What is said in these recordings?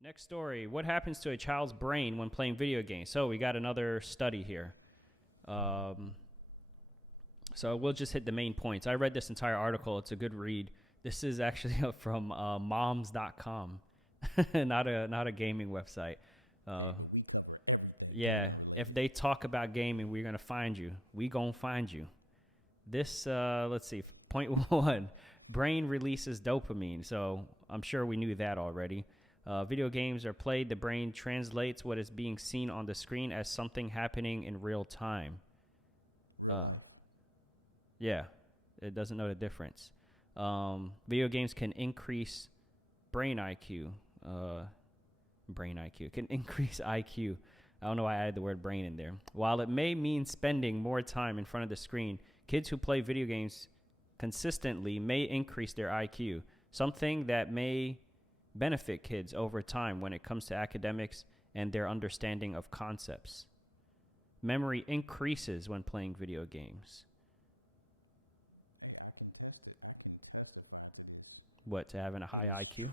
Next story. What happens to a child's brain when playing video games? So we got another study here. Um, so we'll just hit the main points. I read this entire article. It's a good read. This is actually from moms.com, not a gaming website. Uh, yeah, if they talk about gaming, we're gonna find you. We gonna find you. This let's see. Point one: brain releases dopamine. So I'm sure we knew that already. Video games are played. The brain translates what is being seen on the screen as something happening in real time. Uh, yeah, it doesn't know the difference. Video games can increase brain IQ. Brain IQ can increase IQ. I don't know why I added the word brain in there. While it may mean spending more time in front of the screen, kids who play video games consistently may increase their IQ, something that may benefit kids over time when it comes to academics and their understanding of concepts. Memory increases when playing video games. What, to having a high IQ?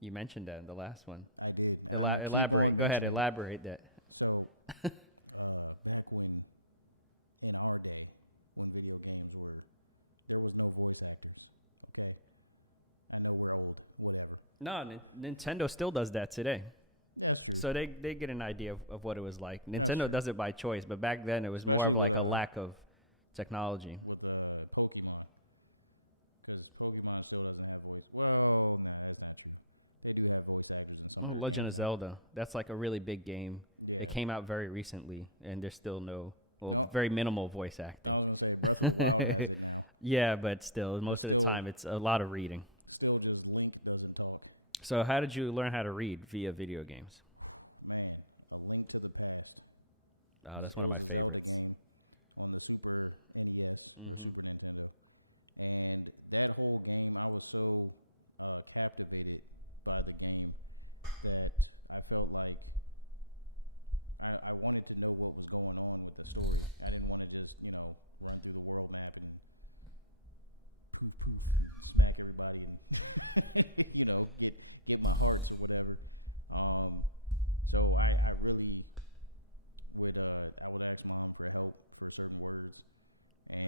You mentioned that in the last one. Elaborate. Go ahead, elaborate that. No, Nintendo still does that today. So they get an idea of what it was like. Nintendo does it by choice, but back then it was more of like a lack of technology. Oh, Legend of Zelda. That's like a really big game. It came out very recently, and there's still no, well, very minimal voice acting. Yeah, but still, most of the time it's a lot of reading. So, how did you learn how to read via video games? Oh, that's one of my favorites. Hmm.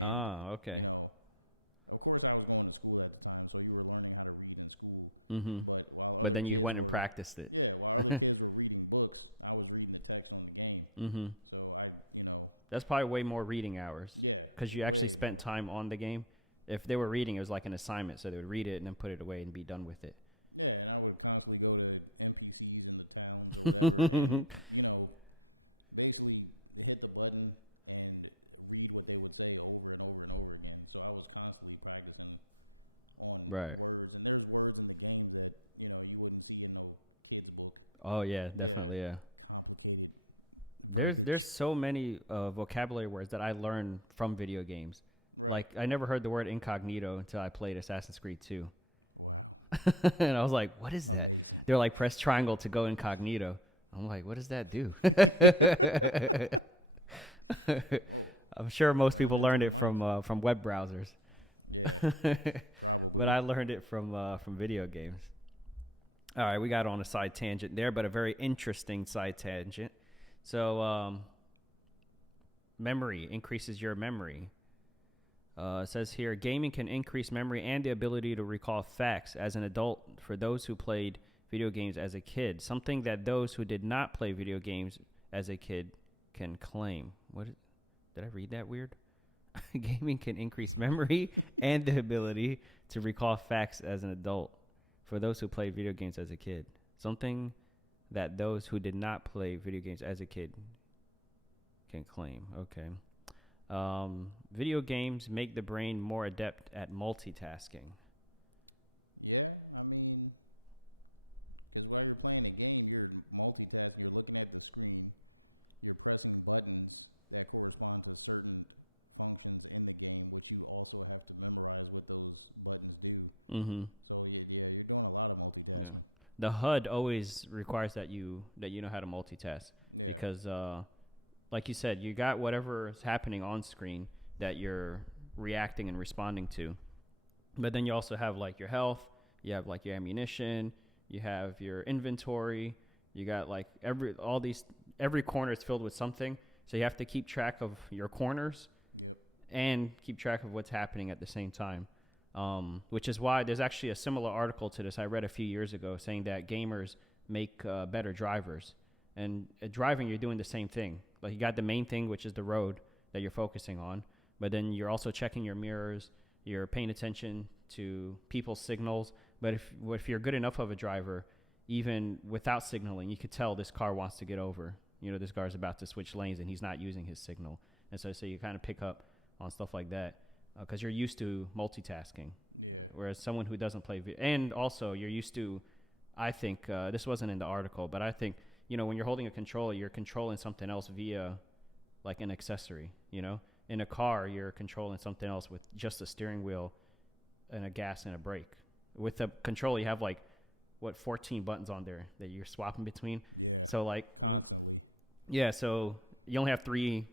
Ah, okay. Hmm. But then you went and practiced it. Hmm. That's probably way more reading hours because you actually spent time on the game. If they were reading, it was like an assignment, so they would read it and then put it away and be done with it. Right. Oh yeah, definitely. Yeah. There's so many vocabulary words that I learned from video games. Like I never heard the word incognito until I played Assassin's Creed 2. And I was like, "What is that?" They're like press triangle to go incognito. I'm like, "What does that do?" I'm sure most people learned it from web browsers. But I learned it from video games. All right, we got on a side tangent there, but a very interesting side tangent. So, memory increases your memory. It says here gaming can increase memory and the ability to recall facts as an adult for those who played video games as a kid, something that those who did not play video games as a kid can claim. Did I read that weird? Gaming can increase memory and the ability to recall facts as an adult for those who played video games as a kid, something that those who did not play video games as a kid can claim. Okay. Video games make the brain more adept at multitasking. Mm-hmm. Yeah. The HUD always requires that you know how to multitask because like you said, you got whatever is happening on screen that you're reacting and responding to. But then you also have like your health, you have like your ammunition, you have your inventory, you got like every corner is filled with something. So you have to keep track of your corners and keep track of what's happening at the same time. Which is why there's actually a similar article to this I read a few years ago saying that gamers make better drivers. And driving, you're doing the same thing. Like you got the main thing, which is the road that you're focusing on, but then you're also checking your mirrors. You're paying attention to people's signals. But if you're good enough of a driver, even without signaling, you could tell this car wants to get over. You know, this car's about to switch lanes and he's not using his signal. And so you kind of pick up on stuff like that because you're used to multitasking. Whereas someone who doesn't play, and also you're used to, I think, this wasn't in the article, but I think, you know, when you're holding a controller, you're controlling something else via like an accessory, you know? In a car, you're controlling something else with just a steering wheel and a gas and a brake. With a controller, you have like, 14 buttons on there that you're swapping between. So like, yeah, so you only have 3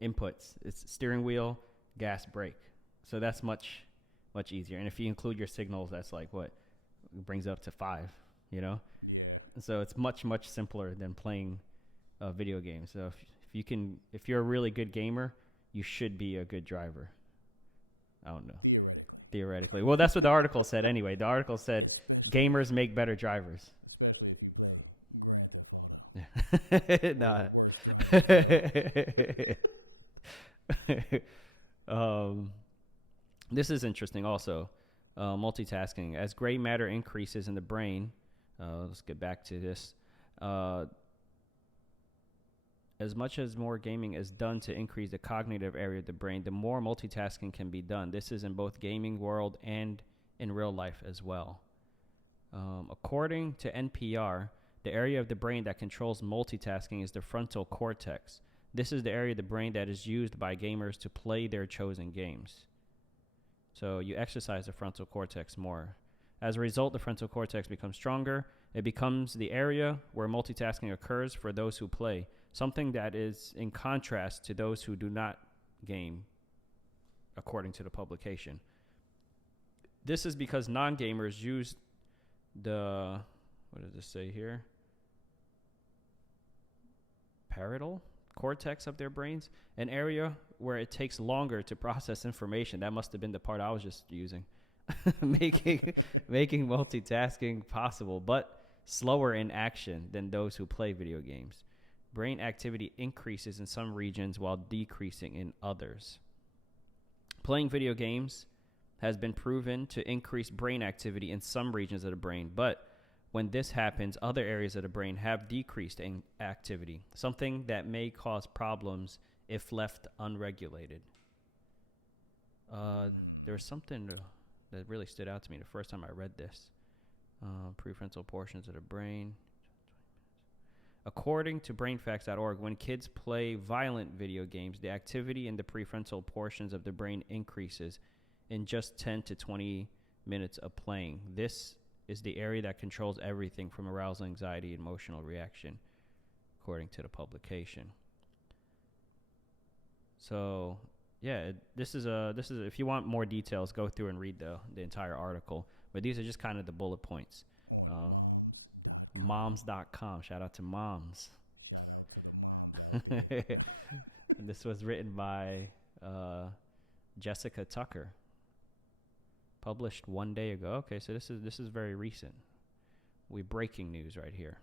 inputs. It's steering wheel, gas, brake. So that's much easier. And if you include your signals, that's like what brings it up to 5, you know? So it's much simpler than playing video games. So if you're a really good gamer, you should be a good driver. I don't know. Theoretically. Well, that's what the article said anyway. The article said gamers make better drivers. No. This is interesting also. Multitasking. As gray matter increases in the brain, let's get back to this. As much as more gaming is done to increase the cognitive area of the brain, the more multitasking can be done. This is in both gaming world and in real life as well. According to NPR, the area of the brain that controls multitasking is the frontal cortex. This is the area of the brain that is used by gamers to play their chosen games. So you exercise the frontal cortex more. As a result, the frontal cortex becomes stronger. It becomes the area where multitasking occurs for those who play, something that is in contrast to those who do not game, according to the publication. This is because non-gamers use the, what does this say here? Parietal cortex of their brains, an area where it takes longer to process information. That must have been the part I was just using. making multitasking possible, but slower in action than those who play video games. Brain activity increases in some regions while decreasing in others. Playing video games has been proven to increase brain activity in some regions of the brain, but when this happens, other areas of the brain have decreased in activity, something that may cause problems if left unregulated. There was something that really stood out to me the first time I read this. Prefrontal portions of the brain. According to brainfacts.org, when kids play violent video games, the activity in the prefrontal portions of the brain increases in just 10 to 20 minutes of playing. This is the area that controls everything from arousal, anxiety, and emotional reaction, according to the publication. So, yeah, this is if you want more details, go through and read the entire article. But these are just kind of the bullet points. Moms.com. Shout out to moms. This was written by Jessica Tucker. Published 1 day ago. Okay, so this is very recent. We breaking news right here.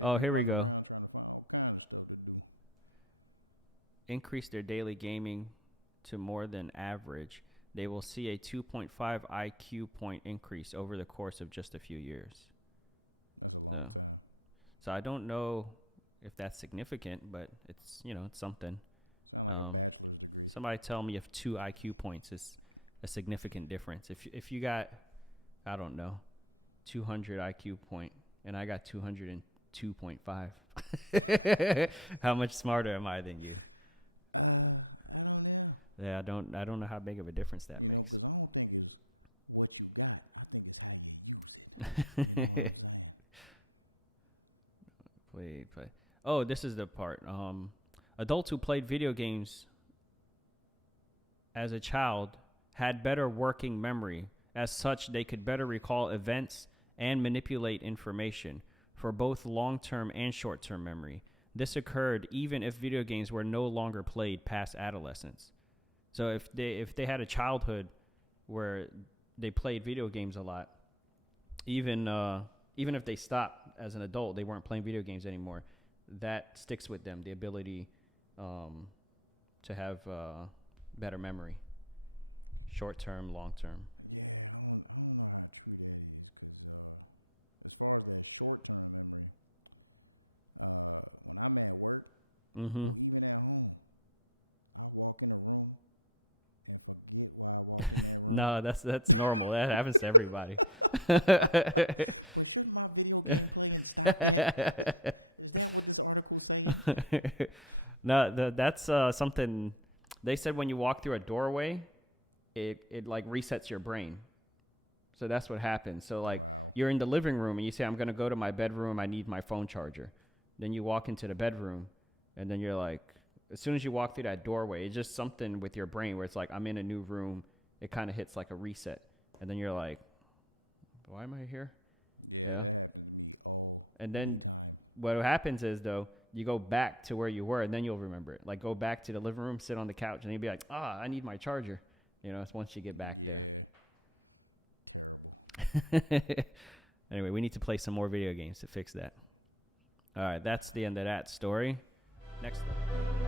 Oh, here we go. Increase their daily gaming to more than average. They will see a 2.5 IQ point increase over the course of just a few years. So I don't know if that's significant, but it's something. Somebody tell me if 2 IQ points is a significant difference. If you got, I don't know, 200 IQ point and I got 202.5, how much smarter am I than you? Yeah, I don't know how big of a difference that makes. Play. Oh, this is the part. Adults who played video games as a child had better working memory. As such, they could better recall events and manipulate information for both long term and short term memory. This occurred even if video games were no longer played past adolescence. So if they had a childhood where they played video games a lot, even even if they stopped as an adult, they weren't playing video games anymore. That sticks with them, the ability um, to have better memory, short term, long term. Mm-hmm. No, that's normal. That happens to everybody. No, that's something they said when you walk through a doorway, it like resets your brain. So that's what happens. So like you're in the living room and you say, I'm gonna go to my bedroom. I need my phone charger. Then you walk into the bedroom, and then you're like, as soon as you walk through that doorway, it's just something with your brain where it's like, I'm in a new room. It kind of hits like a reset, and then you're like, why am I here? Yeah. And then what happens is though, you go back to where you were, and then you'll remember it. Like go back to the living room, sit on the couch, and you'll be like, I need my charger. It's once you get back there. Anyway, we need to play some more video games to fix that. All right, that's the end of that story. Next up.